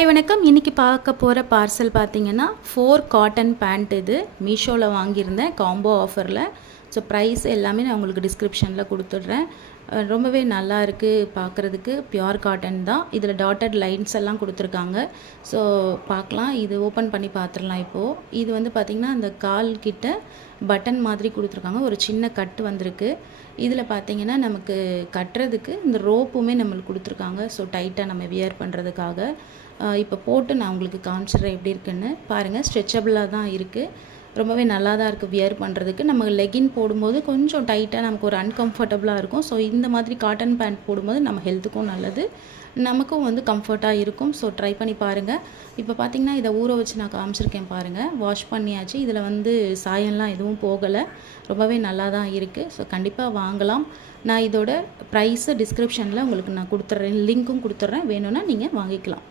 Hi வணக்கம். இன்றைக்கி பார்க்க போகிற பார்சல் பார்த்திங்கன்னா 4 காட்டன் பேண்ட். இது மீஷோவில் வாங்கியிருந்தேன் காம்போ ஆஃபரில். ஸோ ப்ரைஸ் எல்லாமே நான் உங்களுக்கு டிஸ்கிரிப்ஷனில் கொடுத்துட்றேன். ரொம்பவே நல்லா இருக்குது பார்க்குறதுக்கு. பியோர் காட்டன் தான். இதில் டாட்டட் லைன்ஸ் எல்லாம் கொடுத்துருக்காங்க. ஸோ பார்க்கலாம், இது ஓப்பன் பண்ணி பார்த்துடலாம். இப்போது இது வந்து பார்த்திங்கன்னா அந்த கால் கிட்ட பட்டன் மாதிரி கொடுத்துருக்காங்க. ஒரு சின்ன கட்டு வந்திருக்கு. இதில் பார்த்திங்கன்னா நமக்கு கட்டுறதுக்கு இந்த ரோப்புமே நம்மளுக்கு கொடுத்துருக்காங்க. ஸோ டைட்டாக நம்ம வியர் பண்ணுறதுக்காக. இப்போ போட்டு நான் உங்களுக்கு காமிச்சிடுறேன் எப்படி இருக்குன்னு பாருங்கள். ஸ்ட்ரெச்சபிளாக தான் இருக்குது. ரொம்பவே நல்லா தான் இருக்குது வியர் பண்ணுறதுக்கு. நம்ம லெகின் போடும்போது கொஞ்சம் டைட்டாக நமக்கு ஒரு அன்கம்ஃபர்டபுளாக இருக்கும். ஸோ இந்த மாதிரி காட்டன் பேண்ட் போடும்போது நம்ம ஹெல்த்துக்கும் நல்லது, நமக்கும் வந்து கம்ஃபர்ட்டாக இருக்கும். ஸோ ட்ரை பண்ணி பாருங்கள். இப்போ பார்த்திங்கன்னா இதை ஊற வச்சு நான் காமிச்சிருக்கேன் பாருங்கள். வாஷ் பண்ணியாச்சு. இதில் வந்து சாயம்லாம் எதுவும் போகலை. ரொம்பவே நல்லா தான் இருக்குது. ஸோ கண்டிப்பாக வாங்கலாம். நான் இதோட ப்ரைஸு டிஸ்கிரிப்ஷனில் உங்களுக்கு நான் கொடுத்துட்றேன், லிங்க்கும் கொடுத்துட்றேன். வேணும்னா நீங்கள் வாங்கிக்கலாம்.